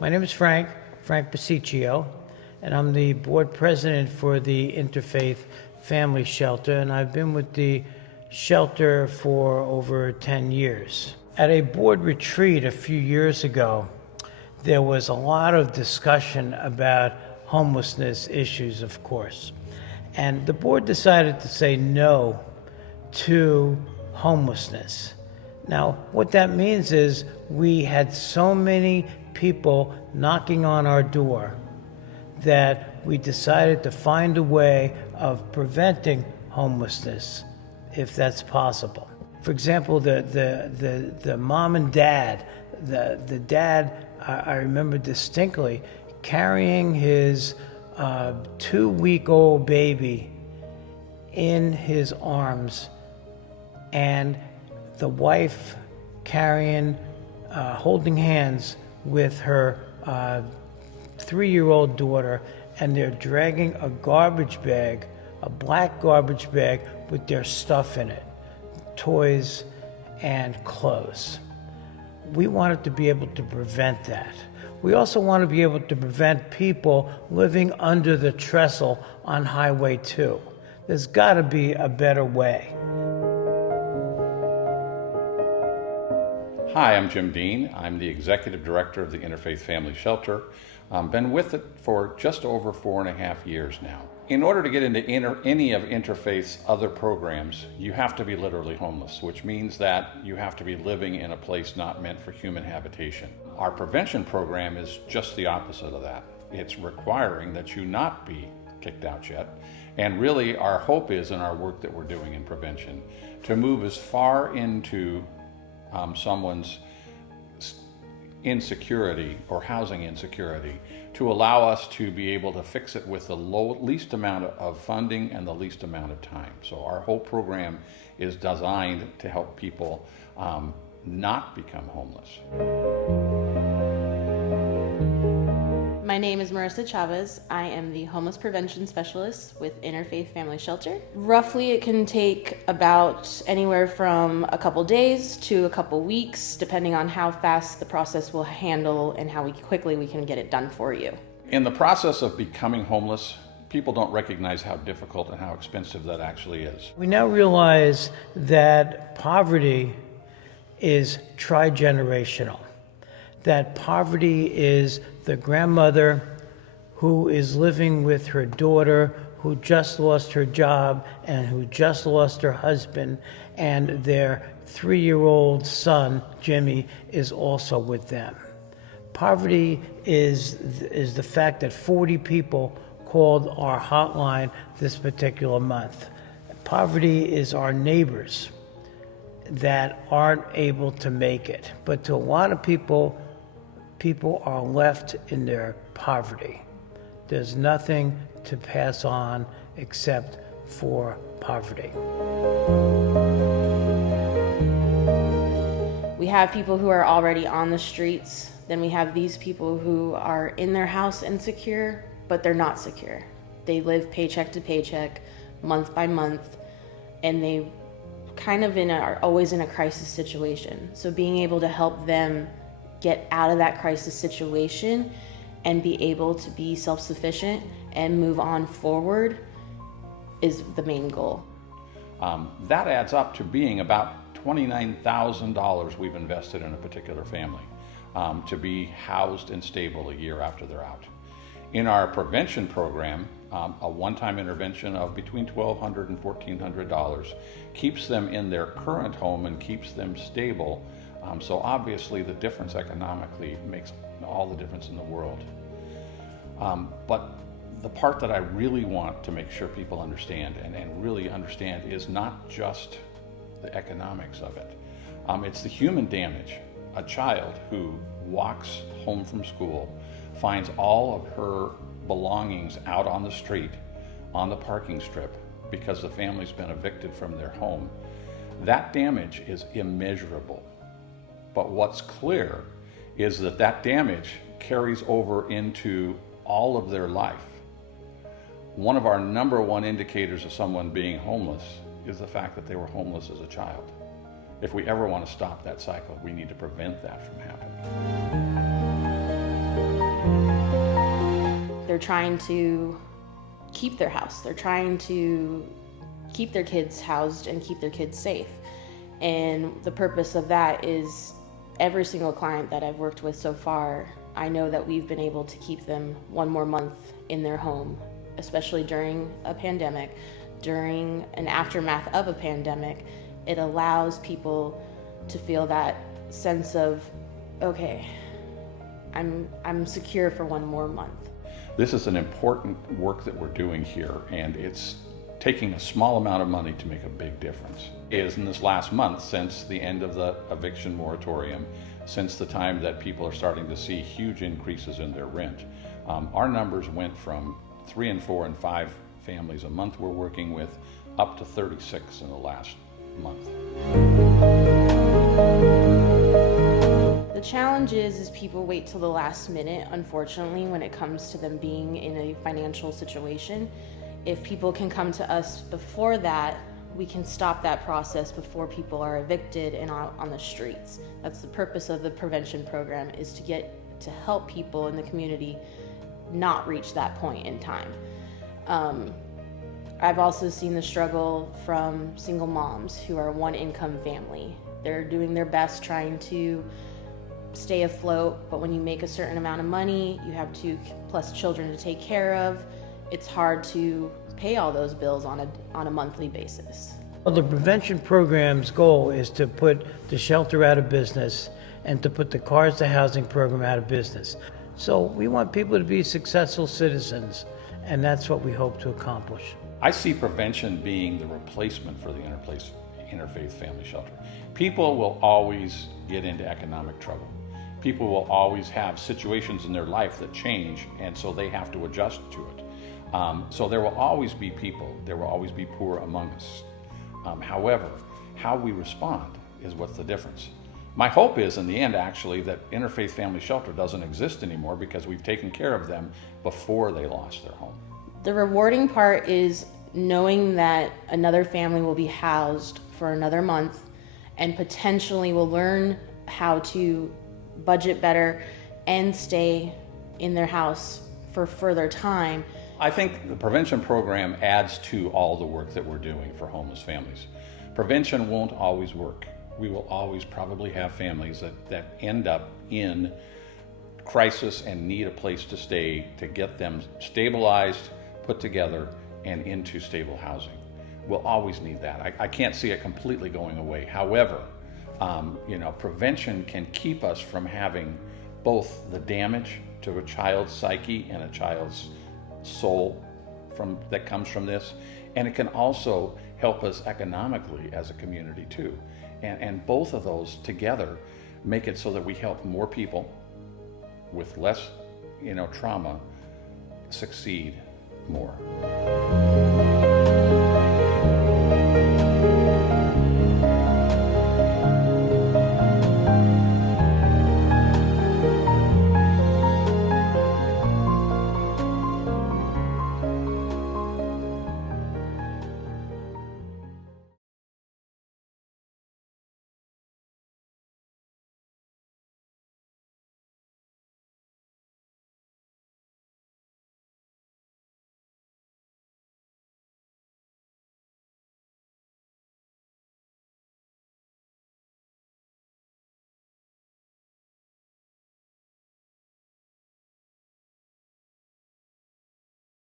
My name is Frank Pasiccio, and I'm the board president for the Interfaith Family Shelter, and I've been with the shelter for over 10 years. At a board retreat a few years ago, there was a lot of discussion about homelessness issues, of course, and the board decided to say no to homelessness. Now, what that means is we had so many people knocking on our door that we decided to find a way of preventing homelessness, if that's possible. For example, the mom and dad, the dad, I remember distinctly carrying his 2-week-old baby in his arms, and the wife holding hands with her 3-year-old daughter, and they're dragging a garbage bag, a black garbage bag with their stuff in it, toys and clothes. We wanted to be able to prevent that. We also want to be able to prevent people living under the trestle on Highway 2. There's got to be a better way. Hi, I'm Jim Dean. I'm the Executive Director of the Interfaith Family Shelter. Been with it for just over 4.5 years now. In order to get into any of Interfaith's other programs, you have to be literally homeless, which means that you have to be living in a place not meant for human habitation. Our prevention program is just the opposite of that. It's requiring that you not be kicked out yet. And really, our hope is in our work that we're doing in prevention to move as far into someone's insecurity or housing insecurity to allow us to be able to fix it with the least amount of funding and the least amount of time. So our whole program is designed to help people not become homeless. My name is Marissa Chavez. I am the homeless prevention specialist with Interfaith Family Shelter. Roughly, it can take about anywhere from a couple days to a couple weeks, depending on how fast the process will handle and how quickly we can get it done for you. In the process of becoming homeless, people don't recognize how difficult and how expensive that actually is. We now realize that poverty is tri-generational. That poverty is the grandmother who is living with her daughter who just lost her job and who just lost her husband, and their 3-year-old son, Jimmy, is also with them. Poverty is the fact that 40 people called our hotline this particular month. Poverty is our neighbors that aren't able to make it. But to a lot of people are left in their poverty. There's nothing to pass on except for poverty. We have people who are already on the streets. Then we have these people who are in their house insecure, but they're not secure. They live paycheck to paycheck, month by month, and they kind of are always in a crisis situation. So being able to help them get out of that crisis situation and be able to be self-sufficient and move on forward is the main goal. That adds up to being about $29,000 we've invested in a particular family to be housed and stable a year after they're out. In our prevention program, a one-time intervention of between $1,200 and $1,400 keeps them in their current home and keeps them stable. So obviously the difference economically makes all the difference in the world. But the part that I really want to make sure people understand and really understand is not just the economics of it. It's the human damage. A child who walks home from school, finds all of her belongings out on the street, on the parking strip, because the family's been evicted from their home. That damage is immeasurable. But what's clear is that that damage carries over into all of their life. One of our number one indicators of someone being homeless is the fact that they were homeless as a child. If we ever want to stop that cycle, we need to prevent that from happening. They're trying to keep their house. They're trying to keep their kids housed and keep their kids safe. And the purpose of that is every single client that I've worked with so far, I know that we've been able to keep them one more month in their home, especially during a pandemic, during an aftermath of a pandemic. It allows people to feel that sense of, okay, I'm secure for one more month. This is an important work that we're doing here, and it's taking a small amount of money to make a big difference. Is in this last month, since the end of the eviction moratorium, since the time that people are starting to see huge increases in their rent, our numbers went from 3 and 4 and 5 families a month we're working with up to 36 in the last month. The challenge is people wait till the last minute, unfortunately, when it comes to them being in a financial situation. If people can come to us before that, we can stop that process before people are evicted and out on the streets. That's the purpose of the prevention program, is to help people in the community not reach that point in time. I've also seen the struggle from single moms who are one income family. They're doing their best trying to stay afloat, but when you make a certain amount of money, you have 2+ children to take care of. It's hard to pay all those bills on a monthly basis. Well, the prevention program's goal is to put the shelter out of business and to put the Cars to Housing program out of business. So we want people to be successful citizens, and that's what we hope to accomplish. I see prevention being the replacement for the Interfaith Family Shelter. People will always get into economic trouble. People will always have situations in their life that change, and so they have to adjust to it. So there will always be people, there will always be poor among us. However, how we respond is what's the difference. My hope is, in the end, actually, that Interfaith Family Shelter doesn't exist anymore because we've taken care of them before they lost their home. The rewarding part is knowing that another family will be housed for another month and potentially will learn how to budget better and stay in their house for further time. I think the prevention program adds to all the work that we're doing for homeless families. Prevention won't always work. We will always probably have families that end up in crisis and need a place to stay to get them stabilized, put together, and into stable housing. We'll always need that. I can't see it completely going away. However, prevention can keep us from having both the damage to a child's psyche and a child's soul that comes from this, and it can also help us economically as a community too. And both of those together make it so that we help more people with less trauma succeed more.